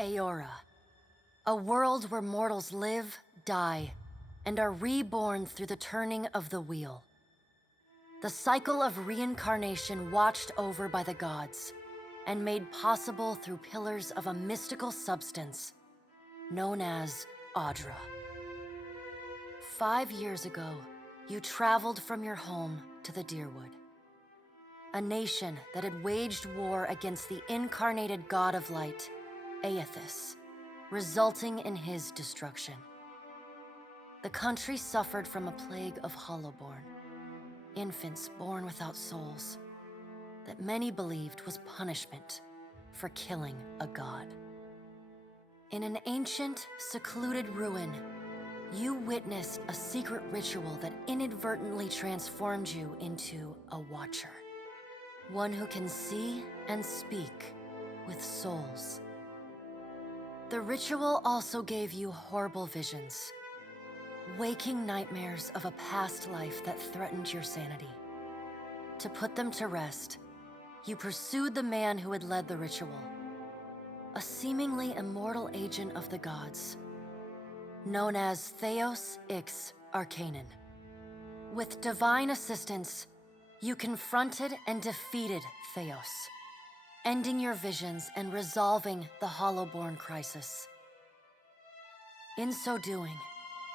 Aora, a world where mortals live, die, and are reborn through the turning of the wheel. The cycle of reincarnation watched over by the gods, and made possible through pillars of a mystical substance known as Audra. 5 years ago, you traveled from your home to the Deerwood, a nation that had waged war against the incarnated god of light, Aethys, resulting in his destruction. The country suffered from a plague of hollowborn, infants born without souls, that many believed was punishment for killing a god. In an ancient, secluded ruin, you witnessed a secret ritual that inadvertently transformed you into a watcher. One who can see and speak with souls. The ritual also gave you horrible visions, waking nightmares of a past life that threatened your sanity. To put them to rest, you pursued the man who had led the ritual, a seemingly immortal agent of the gods, known as Theos Ix Arcanon. With divine assistance, you confronted and defeated Theos, ending your visions and resolving the Hollowborn crisis. In so doing,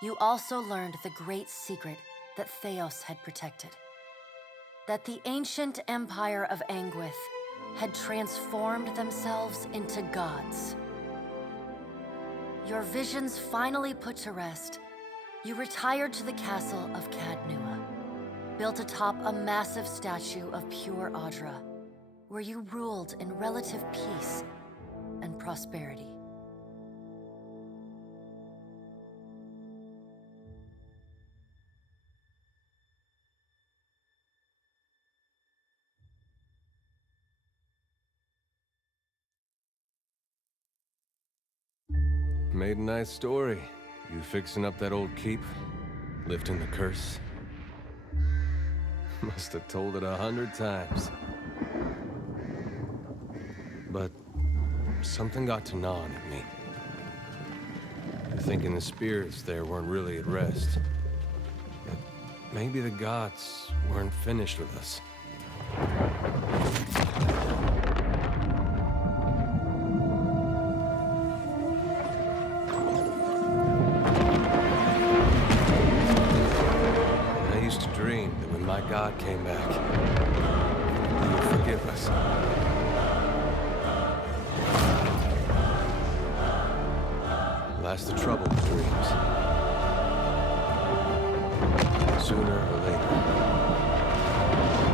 you also learned the great secret that Theos had protected. That the ancient empire of Anguith had transformed themselves into gods. Your visions finally put to rest, you retired to the castle of Cadnua, built atop a massive statue of pure Audra, where you ruled in relative peace and prosperity. Made a nice story. You fixing up that old keep? Lifting the curse? Must have told it 100 times. But something got to gnawing at me. Thinking the spirits there weren't really at rest. That maybe the gods weren't finished with us. My God came back. He would forgive us. Last the trouble with dreams. Sooner or later,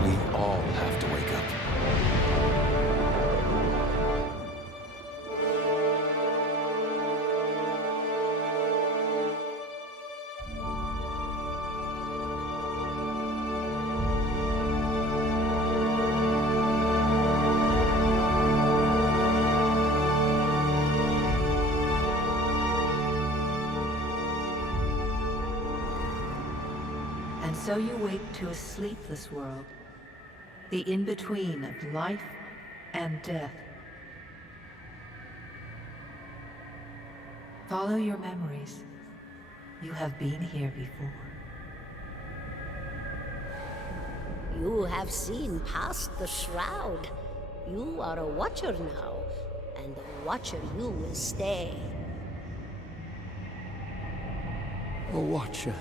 we all have to wake up. So you wake to a sleepless world, the in-between of life and death. Follow your memories. You have been here before. You have seen past the shroud. You are a watcher now, and a watcher you will stay. A watcher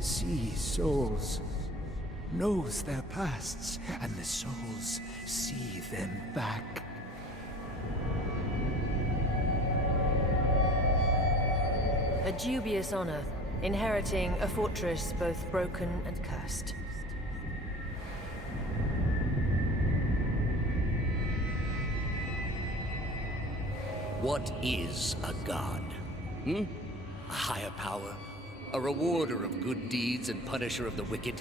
sees souls, knows their pasts, and the souls see them back. A dubious honor, inheriting a fortress both broken and cursed. What is a god? A higher power? A rewarder of good deeds and punisher of the wicked?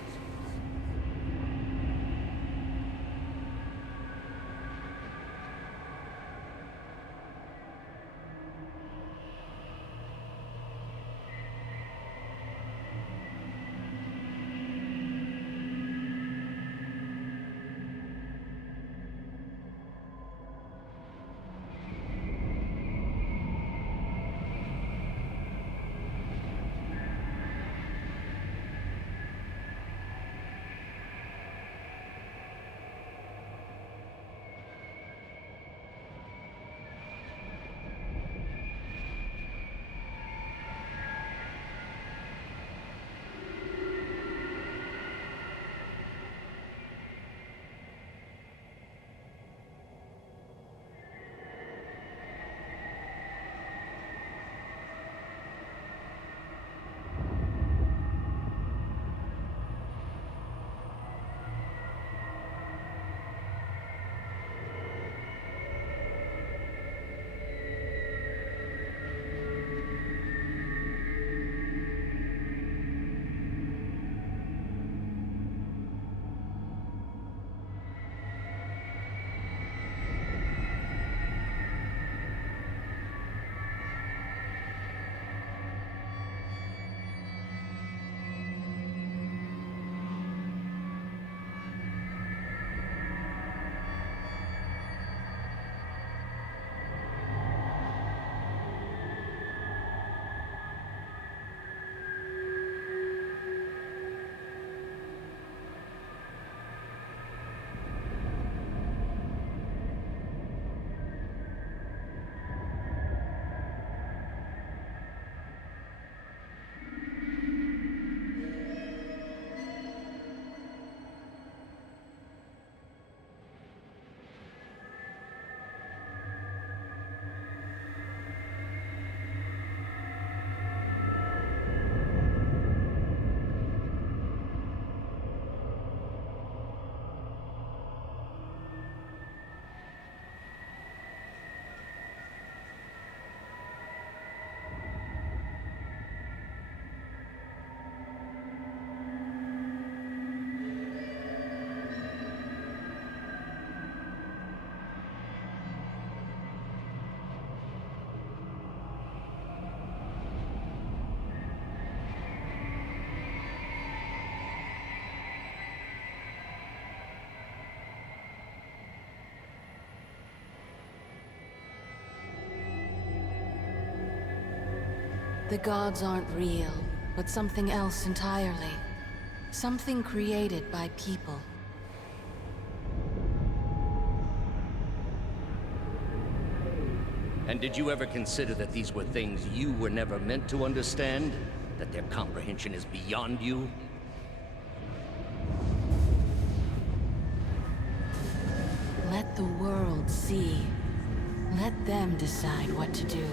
The gods aren't real, but something else entirely. Something created by people. And did you ever consider that these were things you were never meant to understand? That their comprehension is beyond you? Let the world see. Let them decide what to do.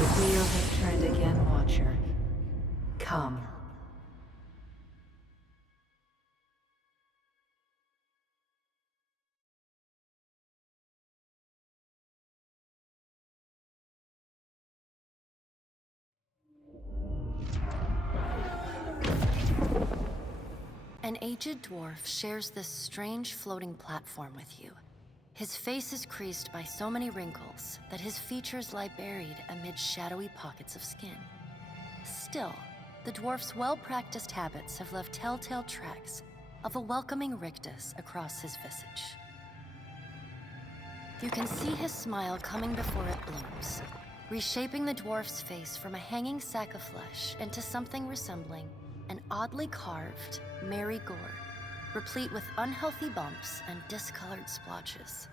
The wheel has turned again, Watcher. Come. An aged dwarf shares this strange floating platform with you. His face is creased by so many wrinkles that his features lie buried amid shadowy pockets of skin. Still, the dwarf's well-practiced habits have left telltale tracks of a welcoming rictus across his visage. You can see his smile coming before it blooms, reshaping the dwarf's face from a hanging sack of flesh into something resembling an oddly carved, merry gourd, replete with unhealthy bumps and discolored splotches.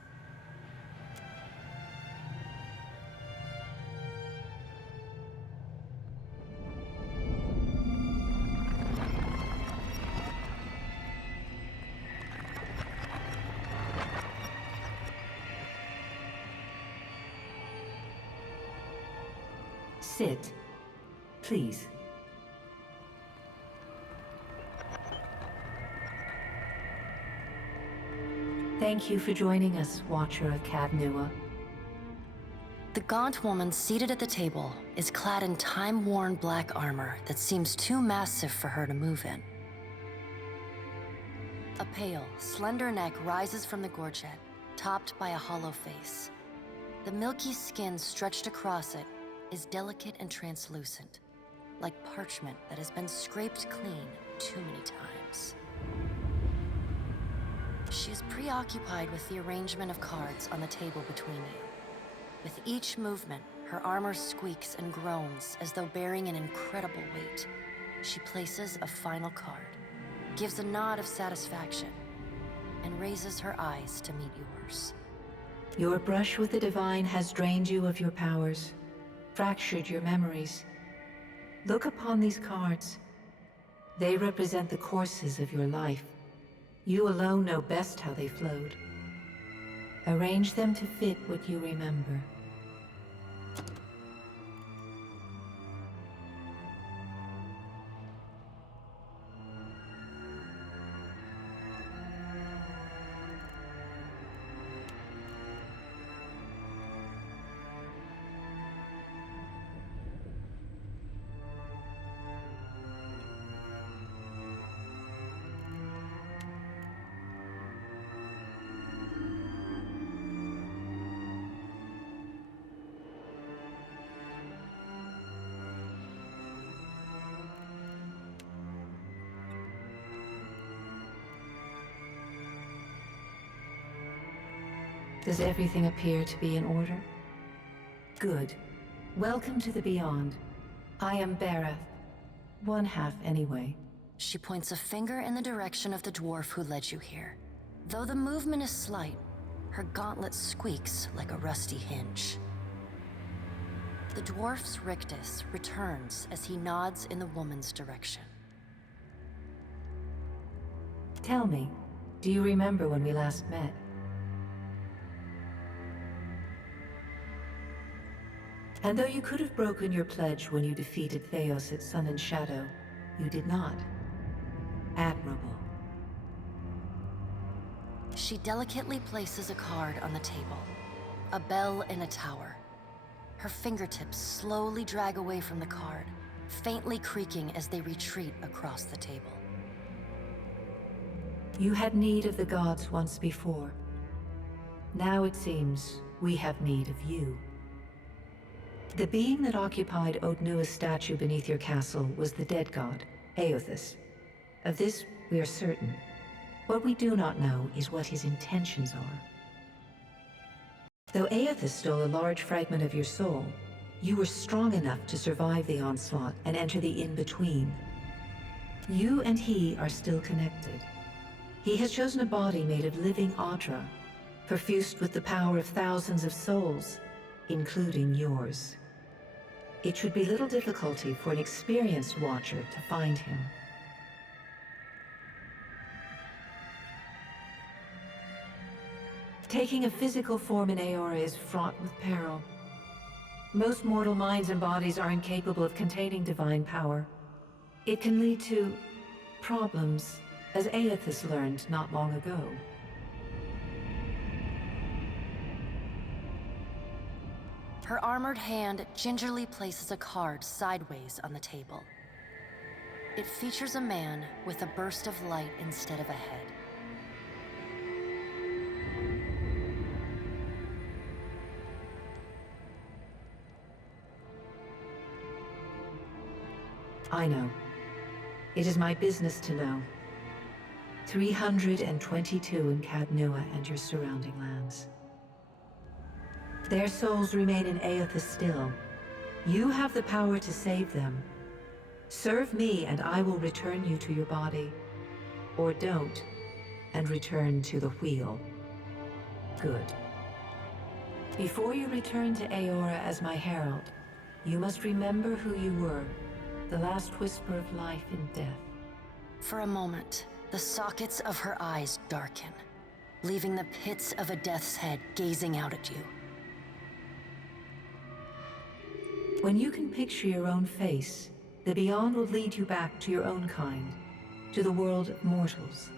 Sit. Please. Thank you for joining us, Watcher of Cadnua. The gaunt woman seated at the table is clad in time-worn black armor that seems too massive for her to move in. A pale, slender neck rises from the gorget, topped by a hollow face. The milky skin stretched across it is delicate and translucent, like parchment that has been scraped clean too many times. She is preoccupied with the arrangement of cards on the table between you. With each movement, her armor squeaks and groans as though bearing an incredible weight. She places a final card, gives a nod of satisfaction, and raises her eyes to meet yours. Your brush with the divine has drained you of your powers, fractured your memories. Look upon these cards. They represent the courses of your life. You alone know best how they flowed. Arrange them to fit what you remember. Does everything appear to be in order? Good. Welcome to the Beyond. I am Bareth. One half, anyway. She points a finger in the direction of the dwarf who led you here. Though the movement is slight, her gauntlet squeaks like a rusty hinge. The dwarf's rictus returns as he nods in the woman's direction. Tell me, do you remember when we last met? And though you could have broken your pledge when you defeated Theos at Sun and Shadow, you did not. Admirable. She delicately places a card on the table. A bell in a tower. Her fingertips slowly drag away from the card, faintly creaking as they retreat across the table. You had need of the gods once before. Now it seems we have need of you. The being that occupied Odnua's statue beneath your castle was the dead god, Aothus. Of this we are certain. What we do not know is what his intentions are. Though Aethys stole a large fragment of your soul, you were strong enough to survive the onslaught and enter the in-between. You and he are still connected. He has chosen a body made of living Audra, perfused with the power of thousands of souls, including yours. It should be little difficulty for an experienced Watcher to find him. Taking a physical form in Aora is fraught with peril. Most mortal minds and bodies are incapable of containing divine power. It can lead to problems, as Aethys learned not long ago. Her armored hand gingerly places a card sideways on the table. It features a man with a burst of light instead of a head. I know. It is my business to know. 322 in Cadnua and your surrounding lands. Their souls remain in Aethys still. You have the power to save them. Serve me and I will return you to your body. Or don't, and return to the wheel. Good. Before you return to Aora as my herald, you must remember who you were. The last whisper of life in death. For a moment, the sockets of her eyes darken, leaving the pits of a death's head gazing out at you. When you can picture your own face, the Beyond will lead you back to your own kind, to the world of mortals.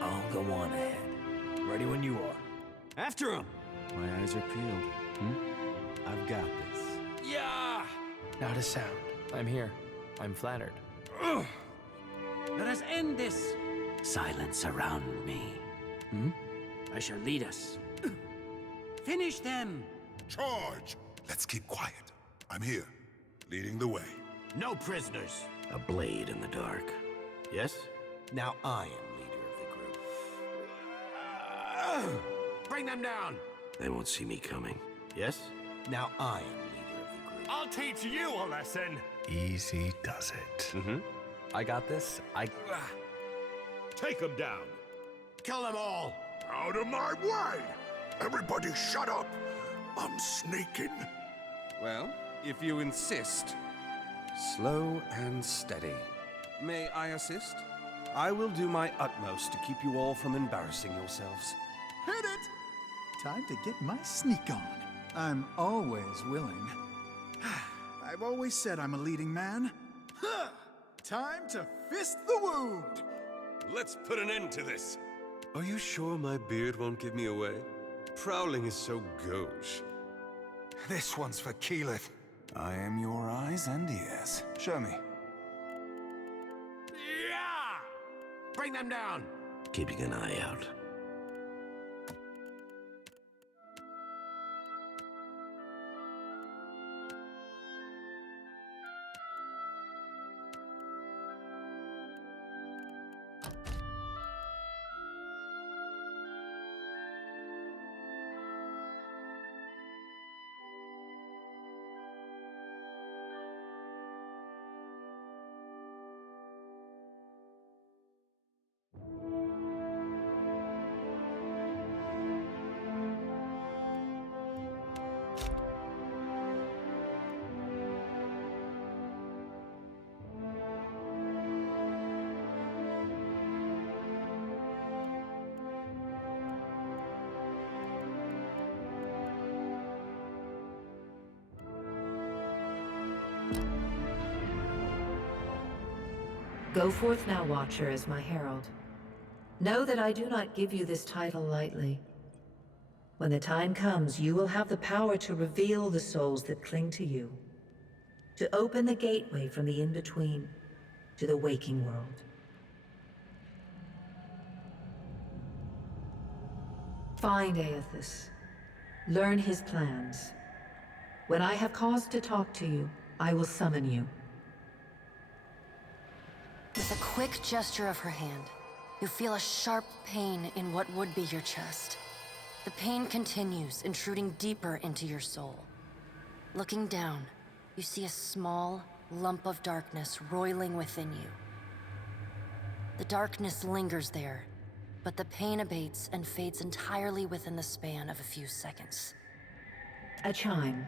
I'll go on ahead. Ready when you are. After him! My eyes are peeled. I've got this. Yeah! Not a sound. I'm here. I'm flattered. Let us end this! Silence around me. I shall lead us. Finish them! Charge! Let's keep quiet. I'm here, leading the way. No prisoners! A blade in the dark. Yes? Now I am leader of the group. Bring them down! They won't see me coming. Yes? Now I am leader of the group. I'll teach you a lesson! Easy does it. I got this. Take them down! Kill them all! Out of my way! Everybody shut up! I'm sneaking. Well, if you insist. Slow and steady. May I assist? I will do my utmost to keep you all from embarrassing yourselves. Hit it! Time to get my sneak on. I'm always willing. I've always said I'm a leading man. Time to fist the wound! Let's put an end to this. Are you sure my beard won't give me away? Prowling is so gauche. This one's for Keyleth. I am your eyes and ears. Show me. Bring them down! Keeping an eye out. Go forth now, Watcher, as my herald. Know that I do not give you this title lightly. When the time comes, you will have the power to reveal the souls that cling to you, to open the gateway from the in-between to the waking world. Find Aethys. Learn his plans. When I have cause to talk to you, I will summon you. With a quick gesture of her hand, you feel a sharp pain in what would be your chest. The pain continues, intruding deeper into your soul. Looking down, you see a small lump of darkness roiling within you. The darkness lingers there, but the pain abates and fades entirely within the span of a few seconds. A chime.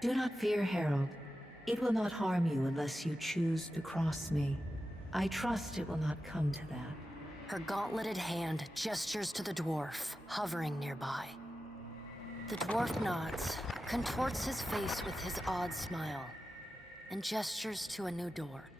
Do not fear, Herald. It will not harm you unless you choose to cross me. I trust it will not come to that. Her gauntleted hand gestures to the dwarf, hovering nearby. The dwarf nods, contorts his face with his odd smile, and gestures to a new door.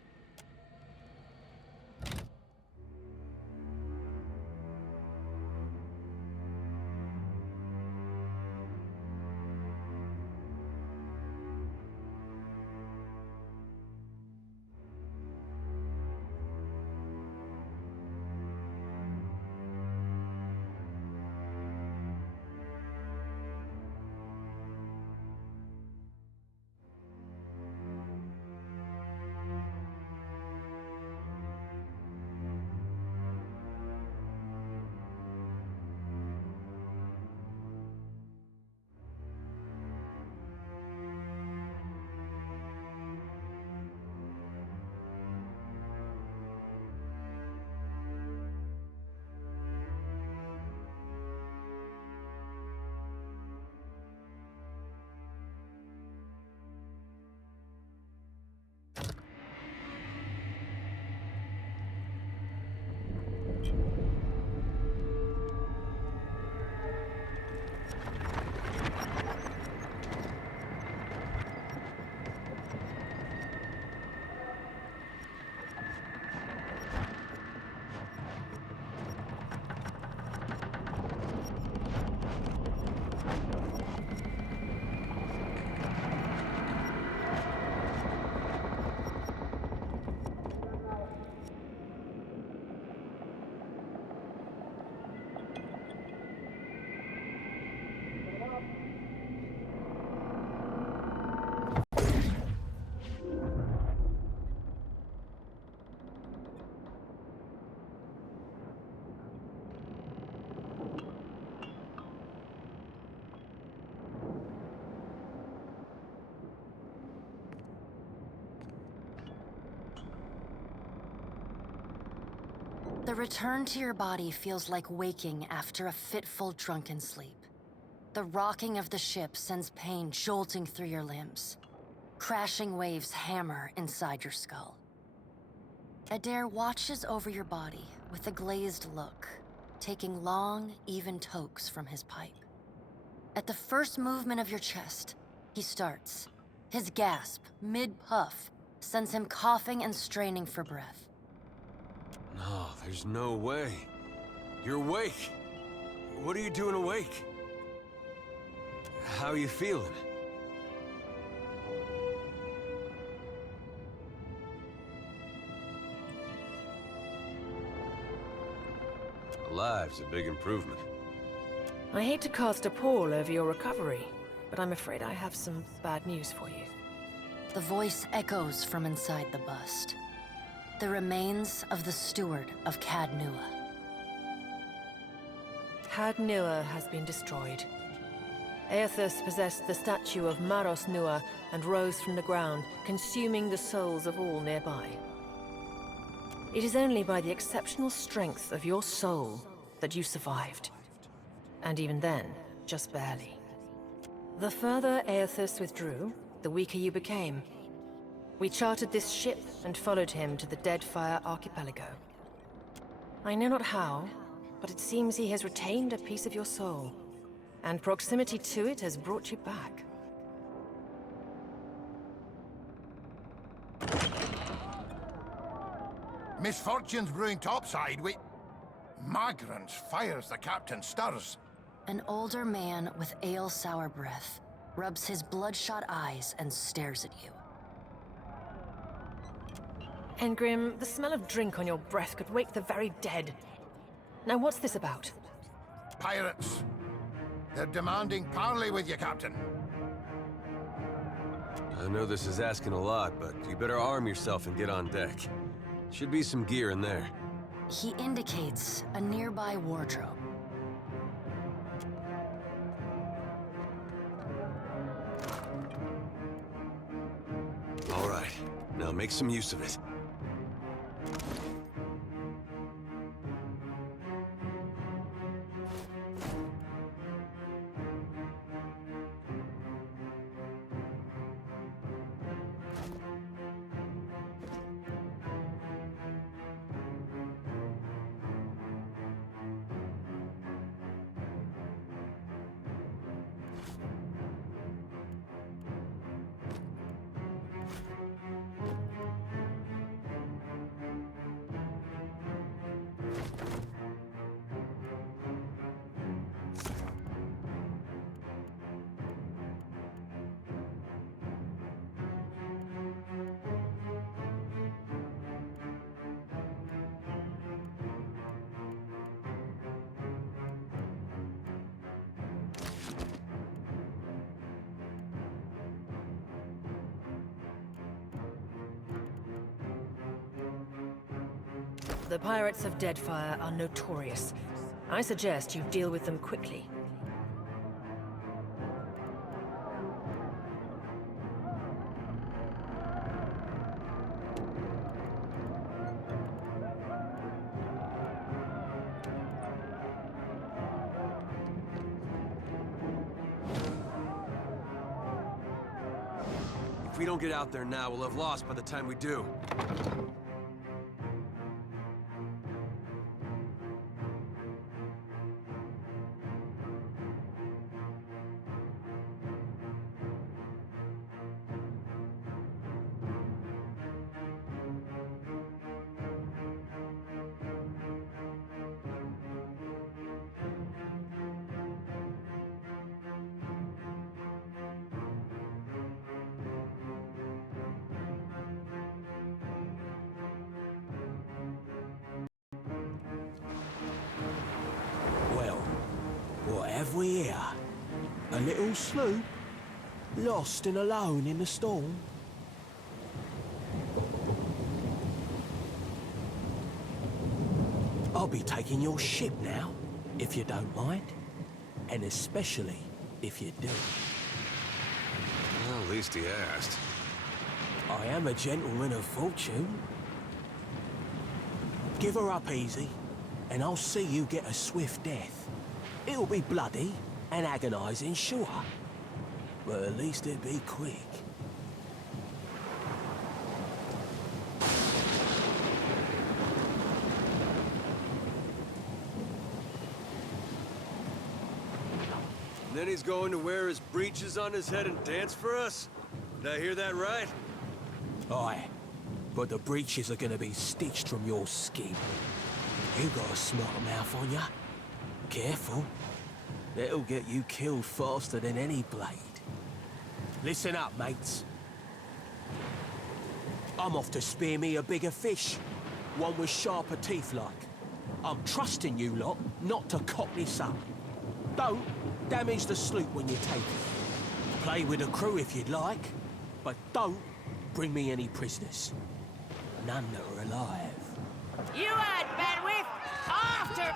The return to your body feels like waking after a fitful drunken sleep. The rocking of the ship sends pain jolting through your limbs. Crashing waves hammer inside your skull. Adair watches over your body with a glazed look, taking long, even tokes from his pipe. At the first movement of your chest, he starts. His gasp, mid-puff, sends him coughing and straining for breath. No, there's no way. You're awake. What are you doing awake? How are you feeling? Alive's a big improvement. I hate to cast a pall over your recovery, but I'm afraid I have some bad news for you. The voice echoes from inside the bust. The remains of the steward of Cad Nua. Cad Nua has been destroyed. Aethys possessed the statue of Maros Nua and rose from the ground, consuming the souls of all nearby. It is only by the exceptional strength of your soul that you survived. And even then, just barely. The further Aethys withdrew, the weaker you became. We chartered this ship and followed him to the Deadfire archipelago. I know not how, but it seems he has retained a piece of your soul, and proximity to it has brought you back. Misfortune's brewing topside. Migrants fires the captain stirs. An older man with ale-sour breath rubs his bloodshot eyes and stares at you. Engrim, the smell of drink on your breath could wake the very dead. Now what's this about? Pirates. They're demanding parley with you, Captain. I know this is asking a lot, but you better arm yourself and get on deck. Should be some gear in there. He indicates a nearby wardrobe. All right, now make some use of it. The pirates of Deadfire are notorious. I suggest you deal with them quickly. If we don't get out there now, we'll have lost by the time we do. What have we here? A little sloop? Lost and alone in the storm? I'll be taking your ship now, if you don't mind. And especially if you do. Well, at least he asked. I am a gentleman of fortune. Give her up easy, and I'll see you get a swift death. It'll be bloody and agonizing, sure. But at least it'll be quick. And then he's going to wear his breeches on his head and dance for us? Did I hear that right? Aye, but the breeches are gonna be stitched from your skin. You got a smart mouth on ya. Careful. It'll get you killed faster than any blade. Listen up, mates. I'm off to spear me a bigger fish. One with sharper teeth like. I'm trusting you lot not to cock this up. Don't damage the sloop when you take it. Play with the crew if you'd like, but don't bring me any prisoners. None that are alive. You had bandwidth after...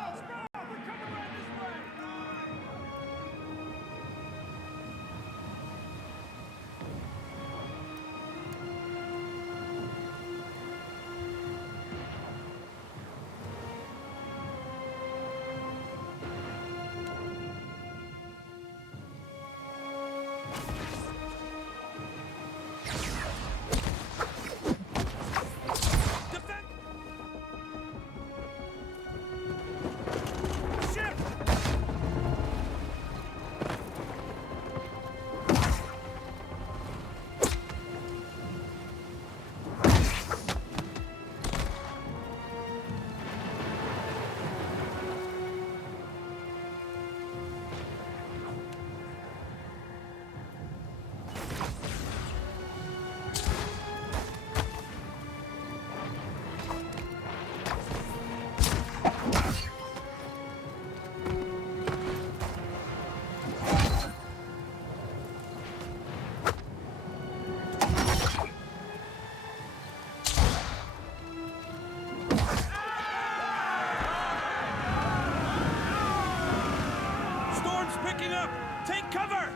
Take cover!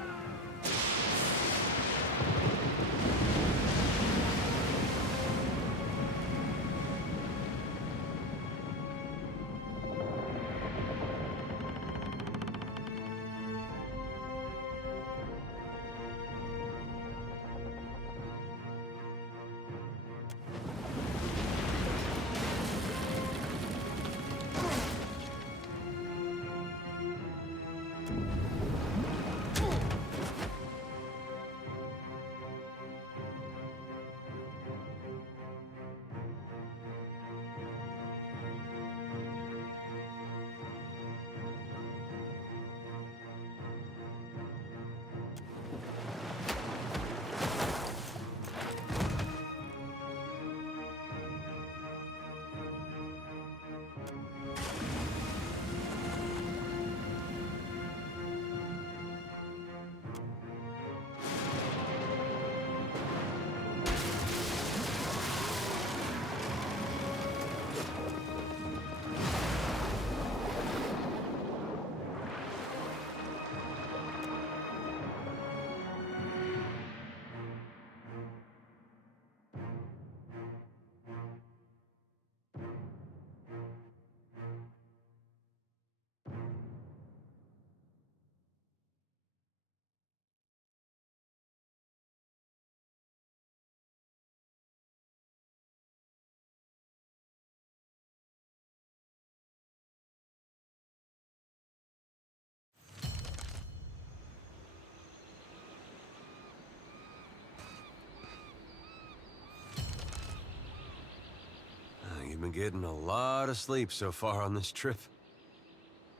You've been getting a lot of sleep so far on this trip.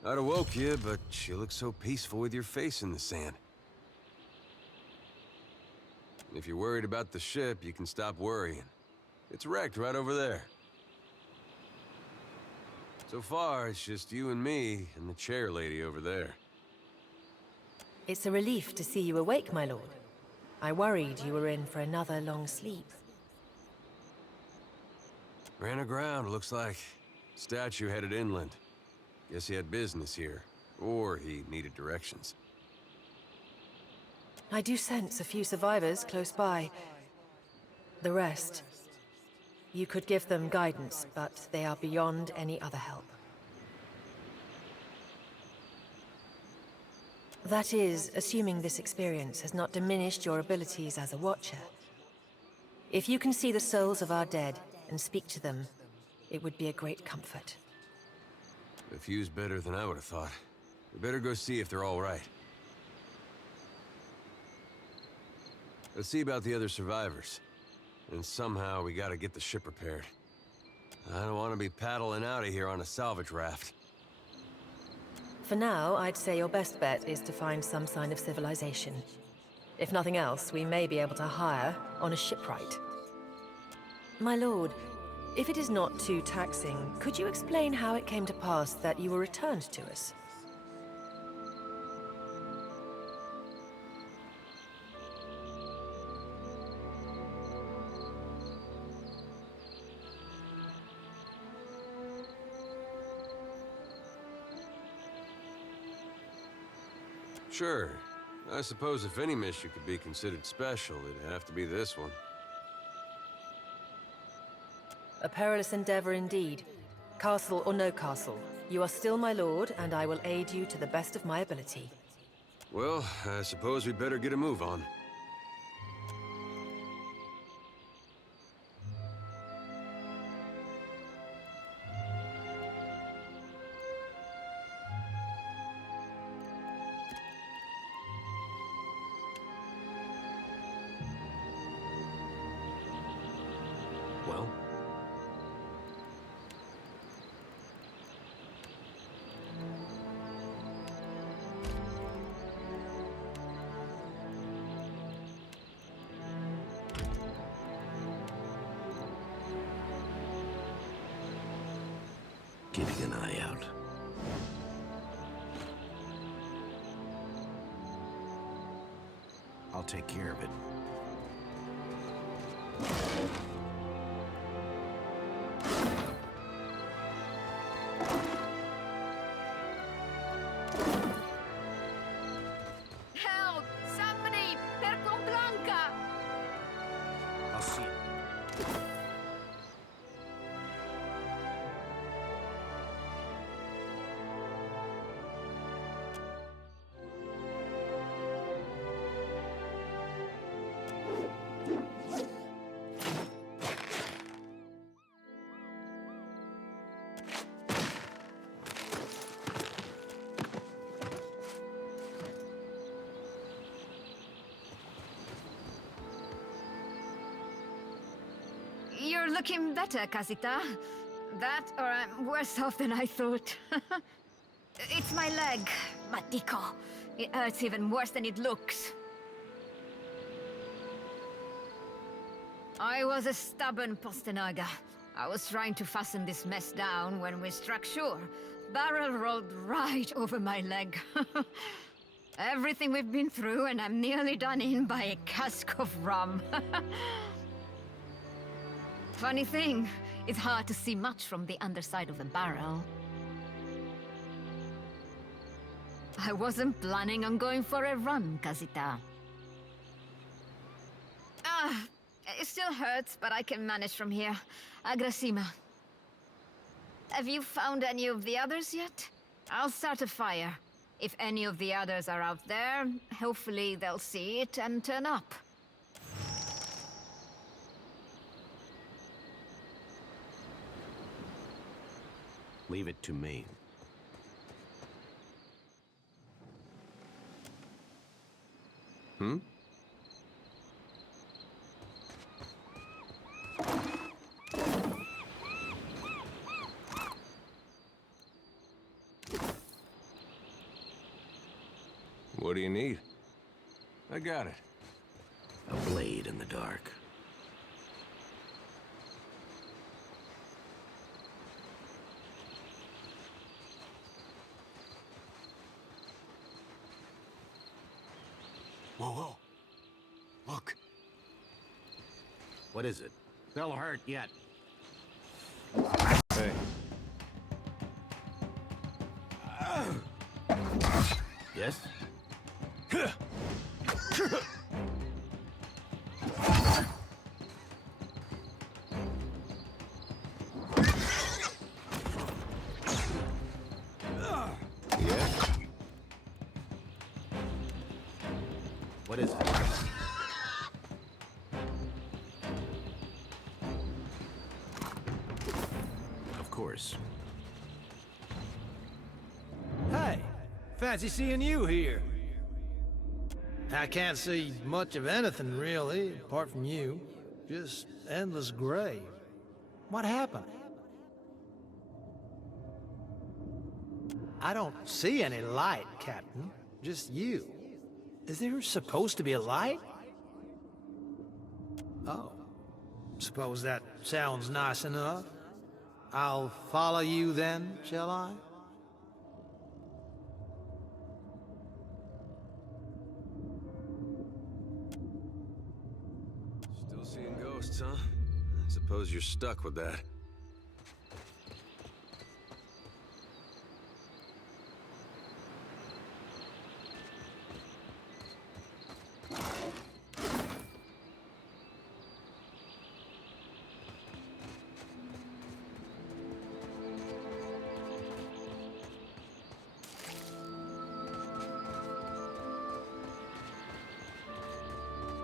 I'd have woke you, but you look so peaceful with your face in the sand. If you're worried about the ship, you can stop worrying. It's wrecked right over there. So far, it's just you and me and the chair lady over there. It's a relief to see you awake, my lord. I worried you were in for another long sleep. Ran aground, looks like. Statue headed inland. Guess he had business here. Or he needed directions. I do sense a few survivors close by. The rest... You could give them guidance, but they are beyond any other help. That is, assuming this experience has not diminished your abilities as a watcher. If you can see the souls of our dead and speak to them, it would be a great comfort. The view's better than I would have thought. We better go see if they're all right. Let's see about the other survivors. And somehow we gotta get the ship repaired. I don't want to be paddling out of here on a salvage raft. For now, I'd say your best bet is to find some sign of civilization. If nothing else, we may be able to hire on a shipwright. My lord, If it is not too taxing, could you explain how it came to pass that you were returned to us? Sure. I suppose if any mission could be considered special, it'd have to be this one. A perilous endeavor indeed. Castle or no castle, you are still my lord, and I will aid you to the best of my ability. Well, I suppose we better get a move on. Well? Keeping an eye out. I'll take care of it. Help! Somebody! Perco Blanca! I'll see you. You're looking better, Casita. That, or I'm worse off than I thought. It's my leg, Matico. It hurts even worse than it looks. I was a stubborn Postanaga. I was trying to fasten this mess down when we struck shore. Barrel rolled right over my leg. Everything we've been through, and I'm nearly done in by a cask of rum. Funny thing, it's hard to see much from the underside of a barrel. I wasn't planning on going for a run, Casita. It still hurts, but I can manage from here. Agrasima. Have you found any of the others yet? I'll start a fire. If any of the others are out there, hopefully they'll see it and turn up. Leave it to me. Hmm? What do you need? I got it. A blade in the dark. Whoa, whoa. Look. What is it? They'll hurt yet. Hey. Yes? What is it? Of course. Hey, fancy seeing you here. I can't see much of anything, really, apart from you. Just endless gray. What happened? I don't see any light, Captain. Just you. Is there supposed to be a light? Oh. Suppose that sounds nice enough. I'll follow you then, shall I? Still seeing ghosts, huh? I suppose you're stuck with that.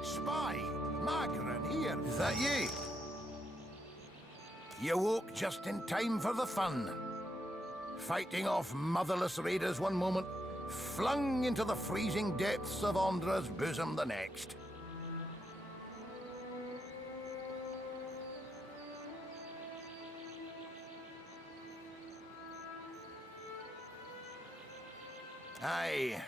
Spy, Magran here. Is that you? You woke just in time for the fun. Fighting off motherless raiders one moment, flung into the freezing depths of Ondra's bosom the next. Aye.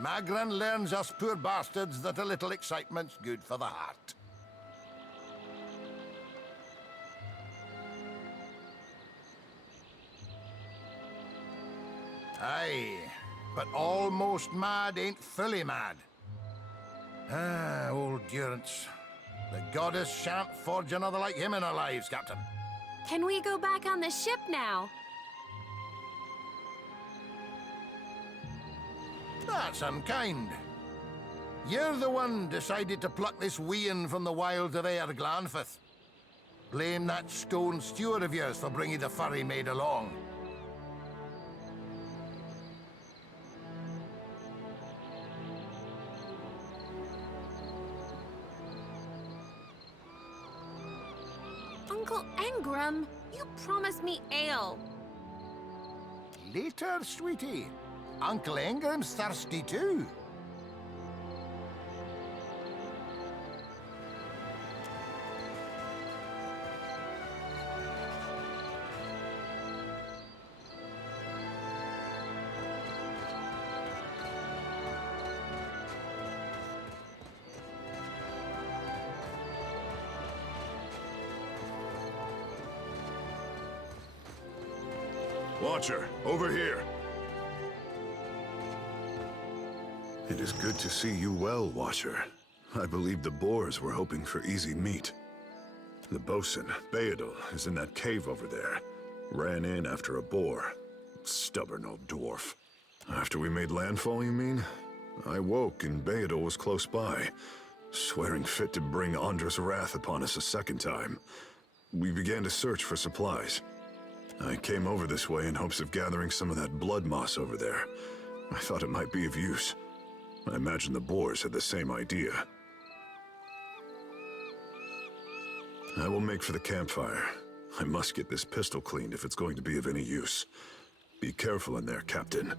Magran learns us poor bastards that a little excitement's good for the heart. Aye, but almost mad ain't fully mad. Ah, old Durance. The goddess shan't forge another like him in our lives, Captain. Can we go back on the ship now? That's unkind. You're the one decided to pluck this wean from the wilds of Aer Glanfith. Blame that stone steward of yours for bringing the furry maid along. Uncle Engram, you promised me ale. Later, sweetie. Uncle Engram's thirsty too. Watcher, over here. It is good to see you well, Watcher. I believe the Boers were hoping for easy meat. The bosun, Beadle, is in that cave over there. Ran in after a boar. Stubborn old dwarf. After we made landfall, you mean? I woke and Beadle was close by, swearing fit to bring Andra's wrath upon us a second time. We began to search for supplies. I came over this way in hopes of gathering some of that blood moss over there. I thought it might be of use. I imagine the Boers had the same idea. I will make for the campfire. I must get this pistol cleaned if it's going to be of any use. Be careful in there, Captain.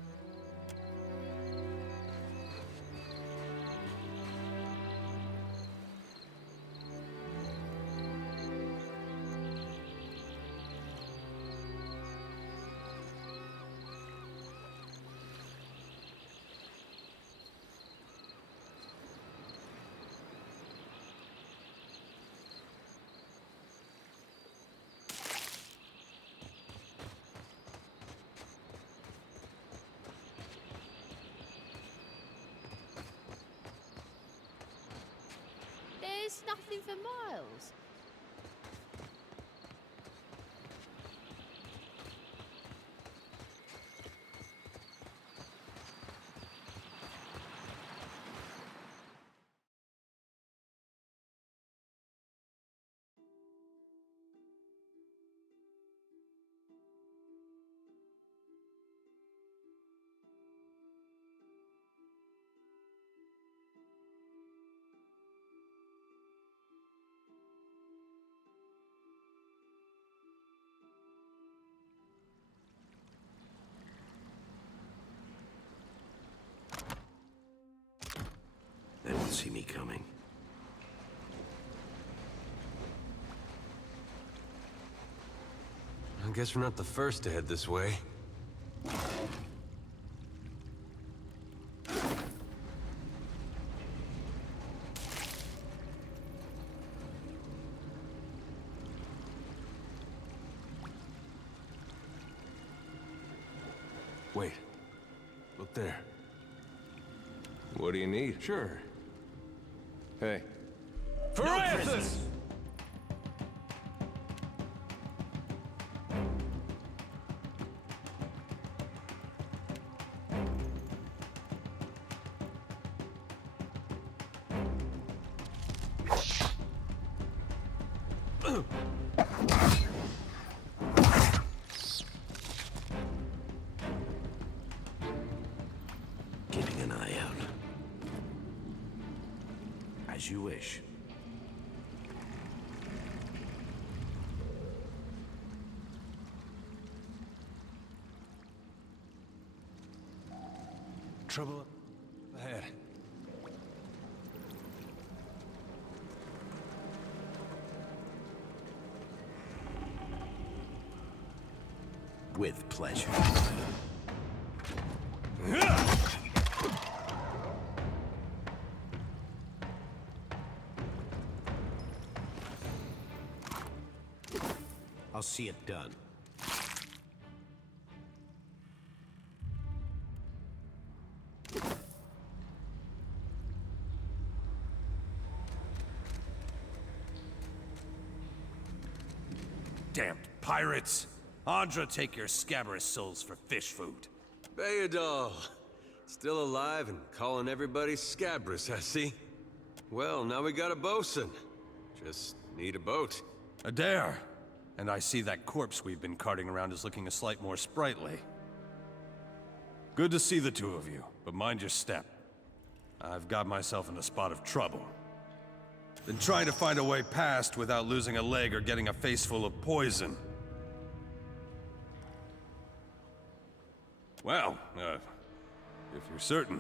There's nothing for miles. They won't see me coming. I guess we're not the first to head this way. Wait. Look there. What do you need? Sure. Hey. For Aethys! Keeping an eye out. As you wish. Trouble up ahead. With pleasure. I'll see it done. Damned pirates! Andra, take your scabrous souls for fish food. Bayadol. Still alive and calling everybody scabrous, I see. Well, now we got a bosun. Just need a boat. Adair! And I see that corpse we've been carting around is looking a slight more sprightly. Good to see the two of you, but mind your step. I've got myself in a spot of trouble. Been trying to find a way past without losing a leg or getting a face full of poison. Well, if you're certain.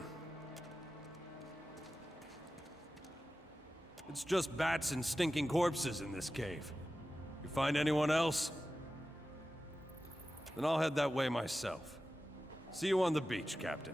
It's just bats and stinking corpses in this cave. You find anyone else? Then I'll head that way myself. See you on the beach, Captain.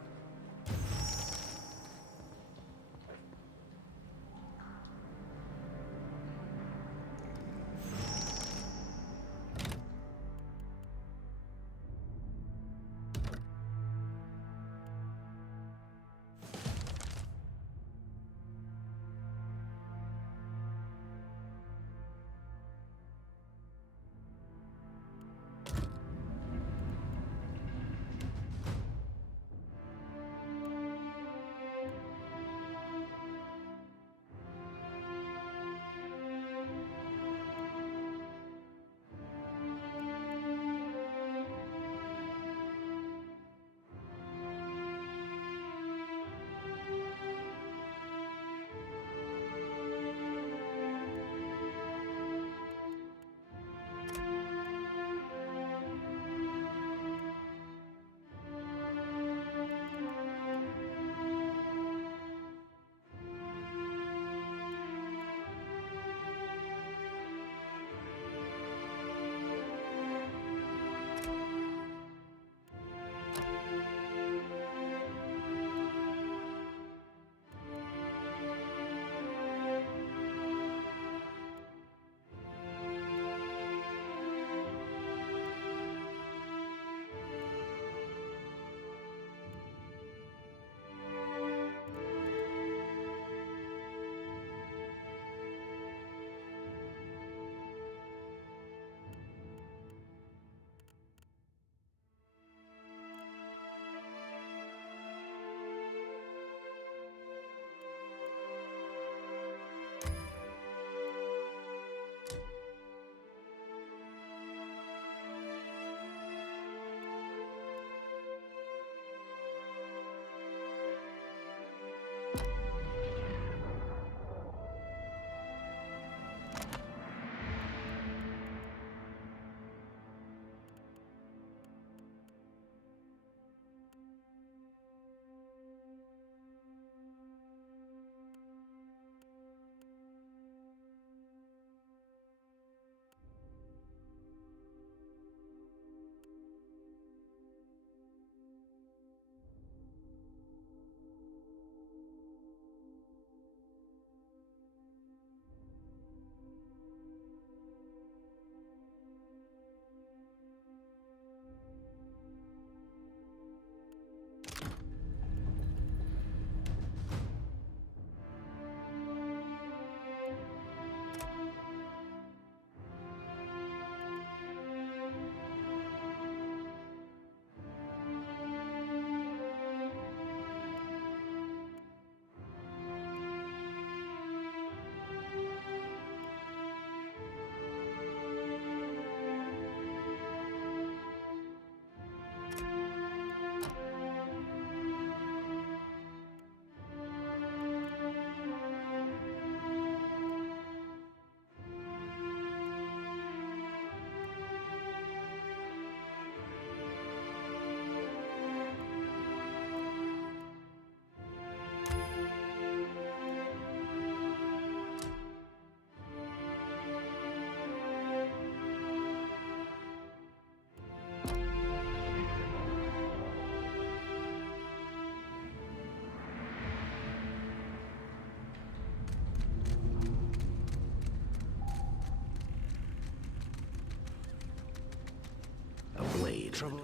trouble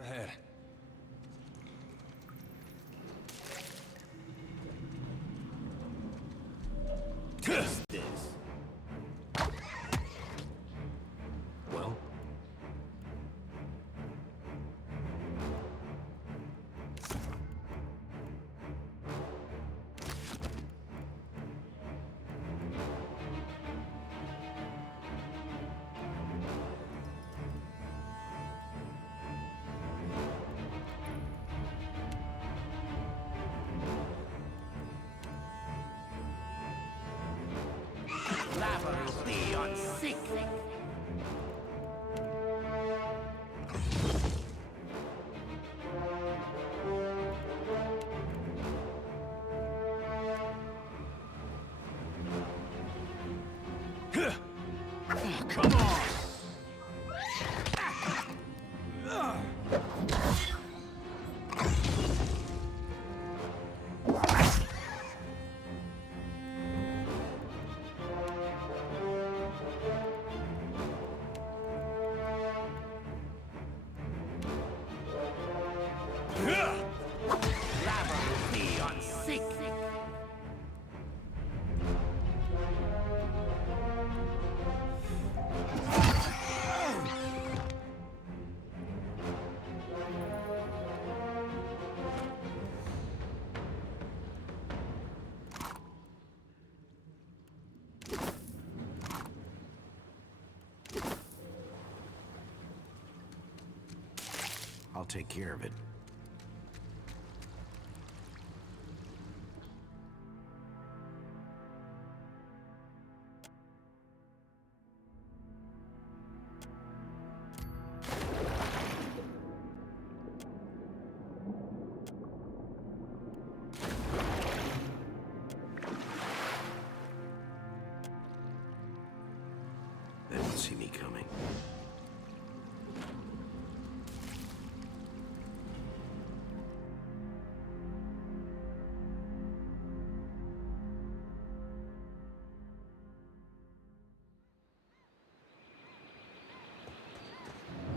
ahead. Well? Laeros be on sick. Come on! Laeros be on sick. I'll take care of it. They won't see me coming.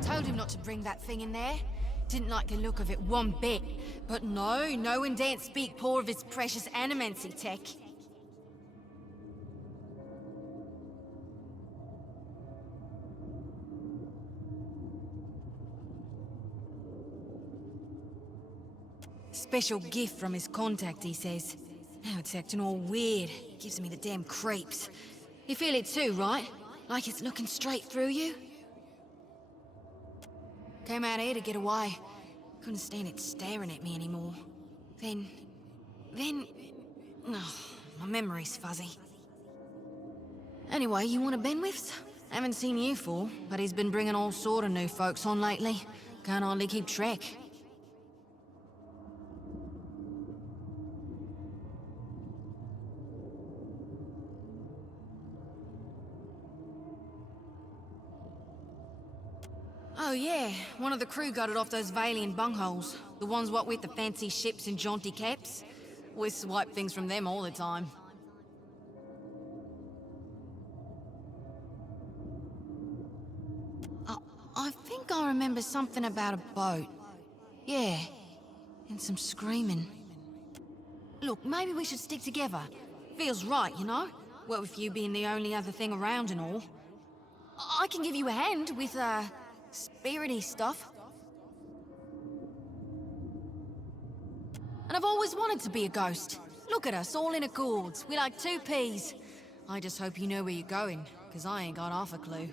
Told him not to bring that thing in there. Didn't like the look of it one bit. But no one daren't speak poor of his precious animancy tech. Special gift from his contact, he says. Now it's acting all weird. Gives me the damn creeps. You feel it too, right? Like it's looking straight through you? Came out here to get away. Couldn't stand it staring at me anymore. Then... Oh, my memory's fuzzy. Anyway, you want a Benwifs? Haven't seen you for, but he's been bringing all sort of new folks on lately. Can't hardly keep track. Oh yeah, one of the crew got it off those Valian bungholes. The ones what with the fancy ships and jaunty caps. We swipe things from them all the time. I think I remember something about a boat. Yeah, and some screaming. Look, maybe we should stick together. Feels right, you know? What with you being the only other thing around and all. I can give you a hand with, spirity stuff. And I've always wanted to be a ghost. Look at us, all in accords. We're like two peas. I just hope you know where you're going, because I ain't got half a clue.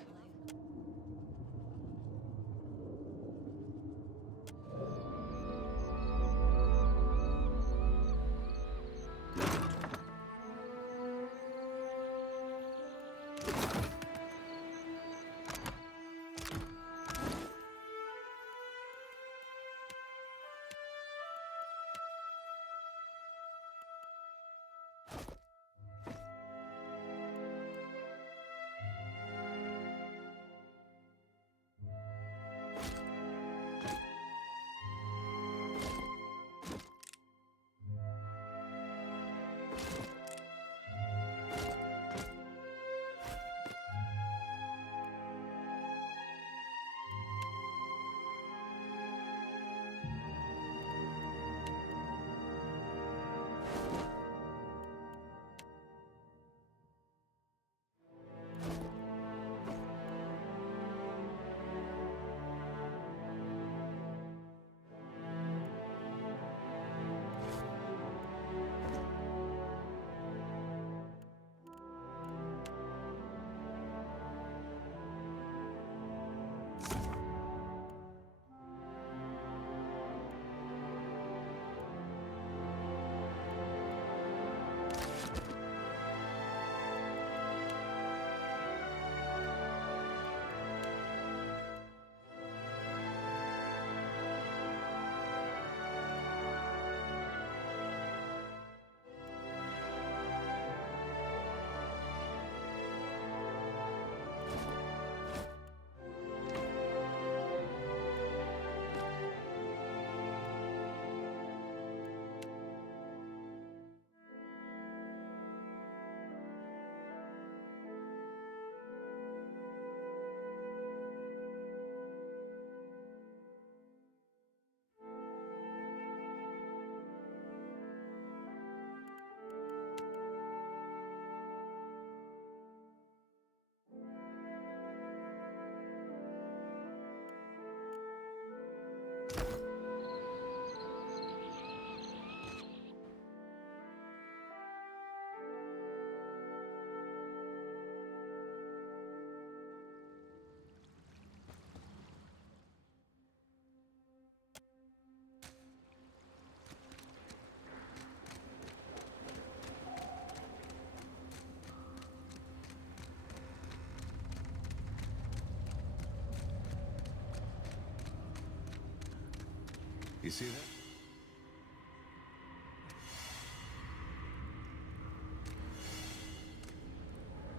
You see that?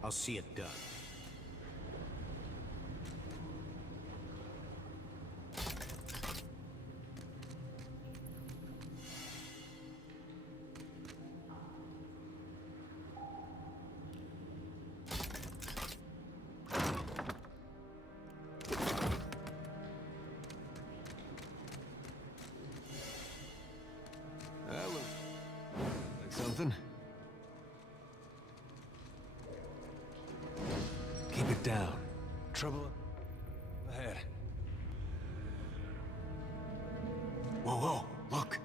I'll see it done. That looks like something. Keep it down. Trouble ahead. Whoa, whoa, look.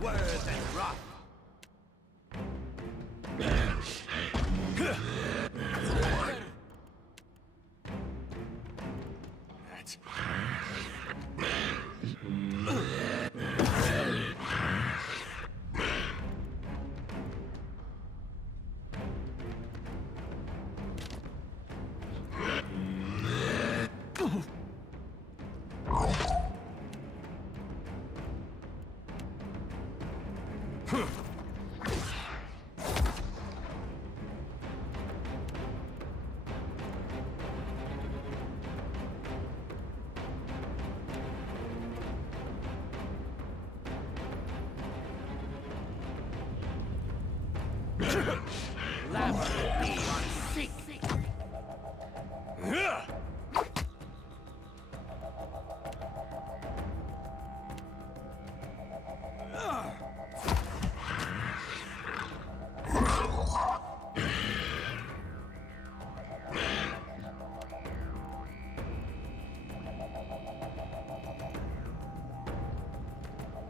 Words and rough.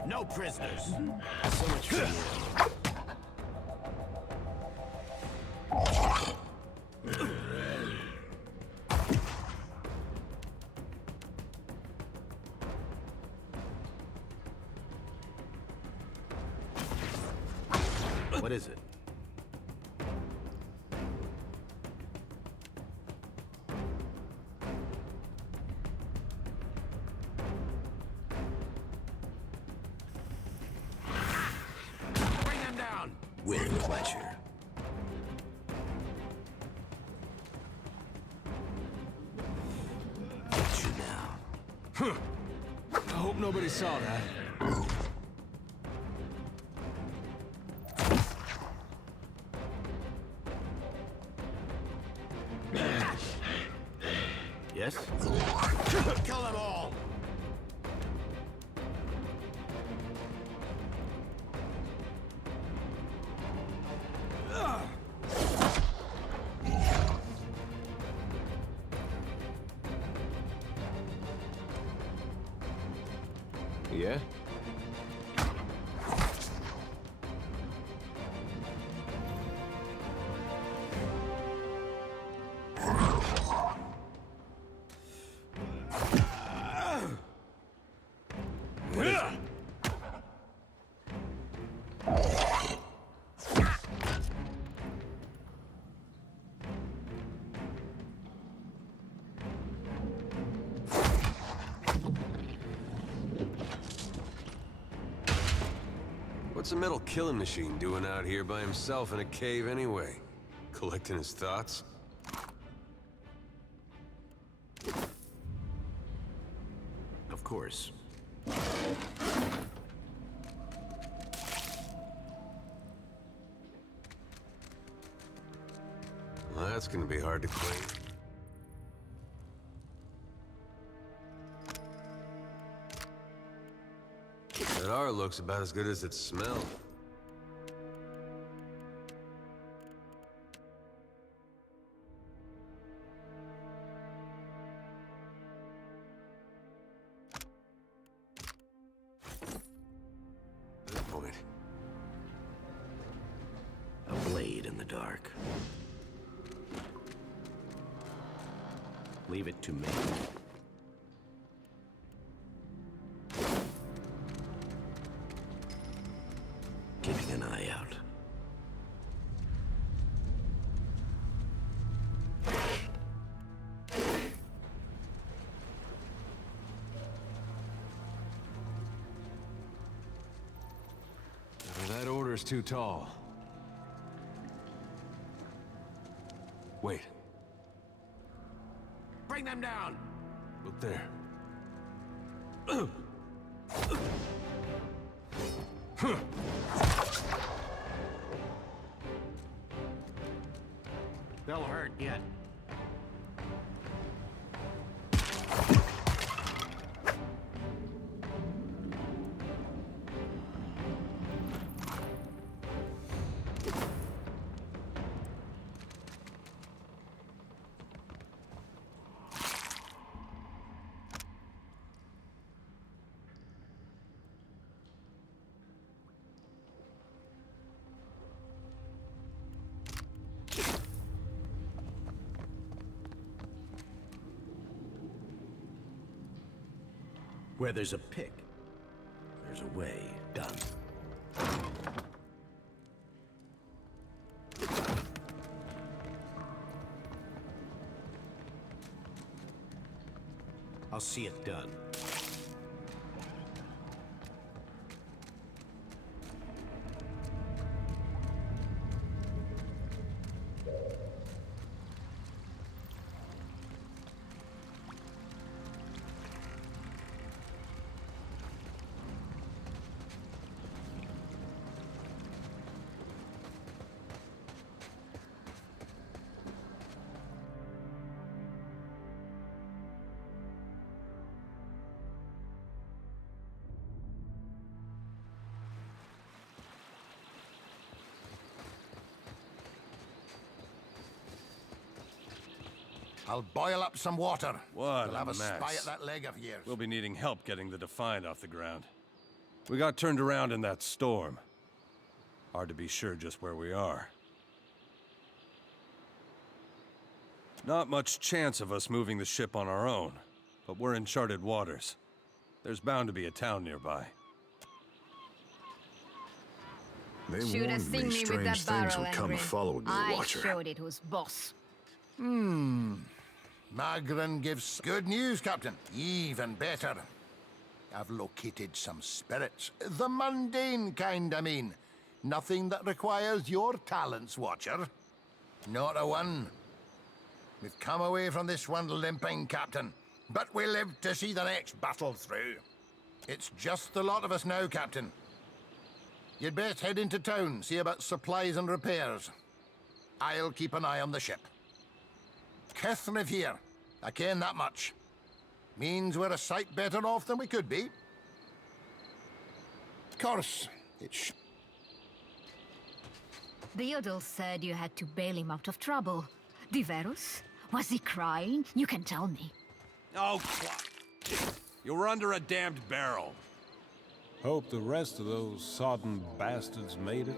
No prisoners. So much for you. What is it? Bring them down! With pleasure. Get you now. Huh. I hope nobody saw that. Yes? Kill them all! Yeah? What is it? What's a metal killing machine doing out here by himself in a cave anyway? Collecting his thoughts? Of course. Well, that's gonna be hard to clean. That R looks about as good as it smells. dark. Leave it to me. Keeping an eye out. That order's too tall. Wait. Bring them down! Look there. They'll hurt yet. Where there's a pick, there's a way. Done. I'll see it done. I'll boil up some water. What We'll have a mess. spy at that leg of yours. We'll be needing help getting the Defiant off the ground. We got turned around in that storm. Hard to be sure just where we are. Not much chance of us moving the ship on our own, but we're in charted waters. There's bound to be a town nearby. They Should have warned seen me me with strange that things barrel, would come Angry. following you, I Watcher. showed it who's boss. Magrin gives good news, Captain. Even better. I've located some spirits. The mundane kind, I mean. Nothing that requires your talents, Watcher. Not a one. We've come away from this one limping, Captain. But we live to see the next battle through. It's just the lot of us now, Captain. You'd best head into town, see about supplies and repairs. I'll keep an eye on the ship. Catherine here. I ken that much. Means we're a sight better off than we could be. Of course, it's... Theodul said you had to bail him out of trouble. Diverus? Was he crying? You can tell me. Oh, you were under a damned barrel. Hope the rest of those sodden bastards made it.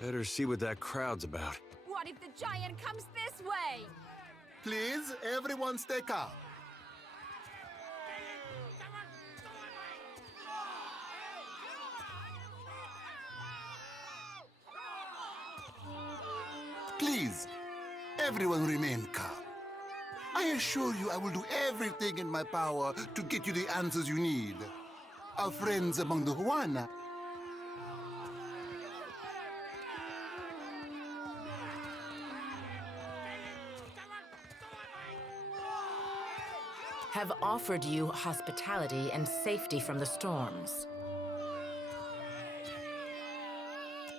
Better see what that crowd's about. What if the giant comes this way? Please, everyone stay calm. Please, everyone remain calm. I assure you I will do everything in my power to get you the answers you need. Our friends among the Huana have offered you hospitality and safety from the storms.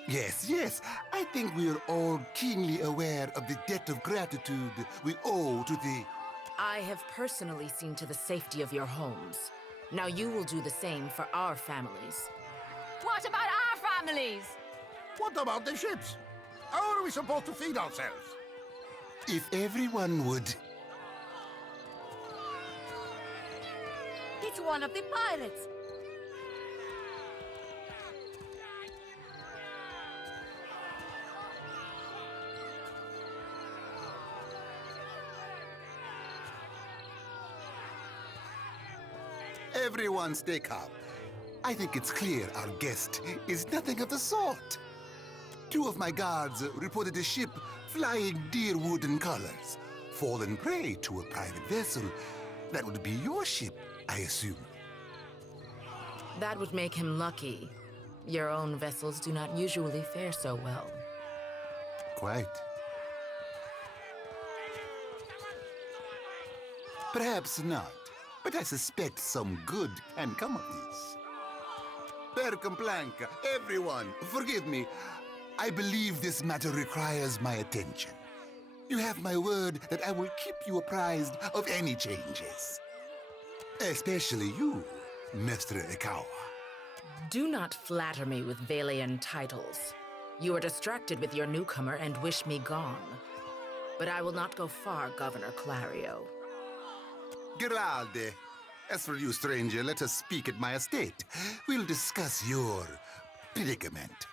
Yes, yes. I think we are all keenly aware of the debt of gratitude we owe to the... I have personally seen to the safety of your homes. Now you will do the same for our families. What about our families? What about the ships? How are we supposed to feed ourselves? If everyone would... It's one of the pirates. Everyone stay calm. I think it's clear our guest is nothing of the sort. 2 of my guards reported a ship flying deer wooden colors, fallen prey to a private vessel. That would be your ship, I assume. That would make him lucky. Your own vessels do not usually fare so well. Quite. Perhaps not, but I suspect some good can come of this. Per complanca, everyone, forgive me. I believe this matter requires my attention. You have my word that I will keep you apprised of any changes. Especially you, Mr. Ikawa. Do not flatter me with Valian titles. You are distracted with your newcomer and wish me gone. But I will not go far, Governor Clario. Giralde. As for you, stranger, let us speak at my estate. We'll discuss your predicament.